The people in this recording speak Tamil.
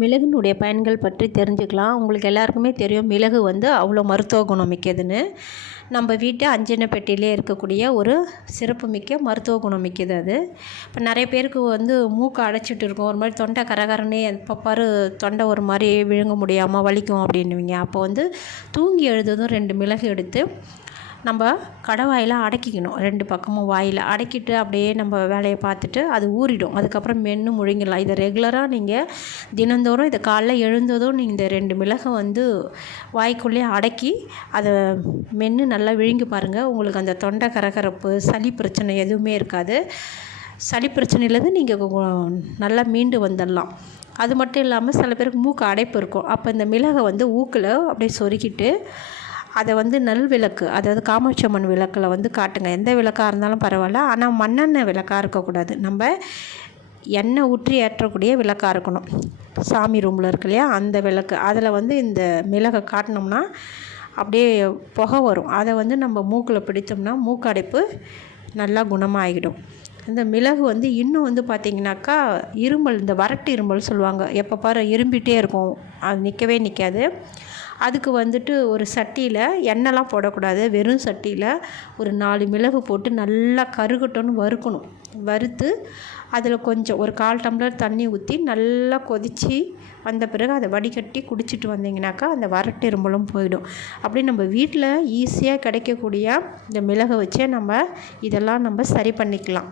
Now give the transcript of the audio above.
மிளகுனுடைய பயன்கள் பற்றி தெரிஞ்சுக்கலாம். உங்களுக்கு எல்லாருக்குமே தெரியும் மிளகு வந்து அவ்வளோ மருத்துவ குணம் மிக்கதுன்னு. நம்ம வீட்டு அஞ்செண்ணெய் பெட்டியிலே இருக்கக்கூடிய ஒரு சிறப்புமிக்க மருத்துவ குணம் மிக்கது அது. இப்போ நிறைய பேருக்கு வந்து மூக்கு அடைச்சிட்டு இருக்கும், ஒரு மாதிரி தொண்டை கரகரன்னே எப்போ பாரு தொண்டை ஒரு மாதிரி விழுங்க முடியாமல் வலிக்கும் அப்படின்னுவீங்க. அப்போ வந்து தூங்கி எழுந்ததும் 2 மிளகு எடுத்து நம்ம கடவாயில் அடக்கிக்கணும். 2 பக்கமும் வாயில் அடக்கிட்டு அப்படியே நம்ம வேலையை பார்த்துட்டு அது ஊறிடும். அதுக்கப்புறம் மென்று முழுங்கிடலாம். இதை ரெகுலராக நீங்கள் தினந்தோறும் இதை காலைல எழுந்ததும் நீங்கள் இந்த 2 மிளகை வந்து வாய்க்குள்ளேயே அடக்கி அதை மென்று நல்லா விழுங்கி பாருங்கள். உங்களுக்கு அந்த தொண்டை கரகரப்பு, சளி பிரச்சனை எதுவுமே இருக்காது. சளி பிரச்சனையிலேருந்து நீங்கள் நல்லா மீண்டு வந்துடலாம். அது மட்டும் இல்லாமல் சில பேருக்கு மூக்கு அடைப்பு இருக்கும். அப்போ இந்த மிளகை வந்து ஊக்கில் அப்படியே சொருக்கிட்டு அதை வந்து நல் விளக்கு, அதாவது காமாட்சி அம்மன் விளக்கில் வந்து காட்டுங்க. எந்த விளக்காக இருந்தாலும் பரவாயில்ல, ஆனால் மண்ணெண்ணெய் விளக்காக இருக்கக்கூடாது. நம்ம எண்ணெய் ஊற்றி ஏற்றக்கூடிய விளக்காக இருக்கணும். சாமி ரூமில் இருக்கு இல்லையா, அந்த விளக்கு, அதில் வந்து இந்த மிளகை காட்டினோம்னா அப்படியே புகை வரும். அதை வந்து நம்ம மூக்கில் பிடித்தோம்னா மூக்கு அடைப்பு நல்லா குணமாகிடும். இந்த மிளகு வந்து இன்னும் வந்து பார்த்திங்கனாக்கா இருமல், இந்த வறட்டு இருமல் சொல்லுவாங்க, எப்போ பாரு இரும்பிகிட்டே இருக்கும், அது நிற்கவே நிற்காது. அதுக்கு வந்துட்டு ஒரு சட்டியில் எண்ணெய்லாம் போடக்கூடாது, வெறும் சட்டியில் ஒரு 4 மிளகு போட்டு நல்லா கருகட்டோன்னு வறுக்கணும். வறுத்து அதில் கொஞ்சம் ஒரு 1/4 டம்ளர் தண்ணி ஊற்றி நல்லா கொதித்து வந்த பிறகு அதை வடிகட்டி குடிச்சிட்டு வந்தீங்கன்னாக்கா அந்த வறட்டு இருமலும் போயிடும். அப்படி நம்ம வீட்டில் ஈஸியாக கிடைக்கக்கூடிய இந்த மிளகை வச்சே நம்ம இதெல்லாம் நம்ம சரி பண்ணிக்கலாம்.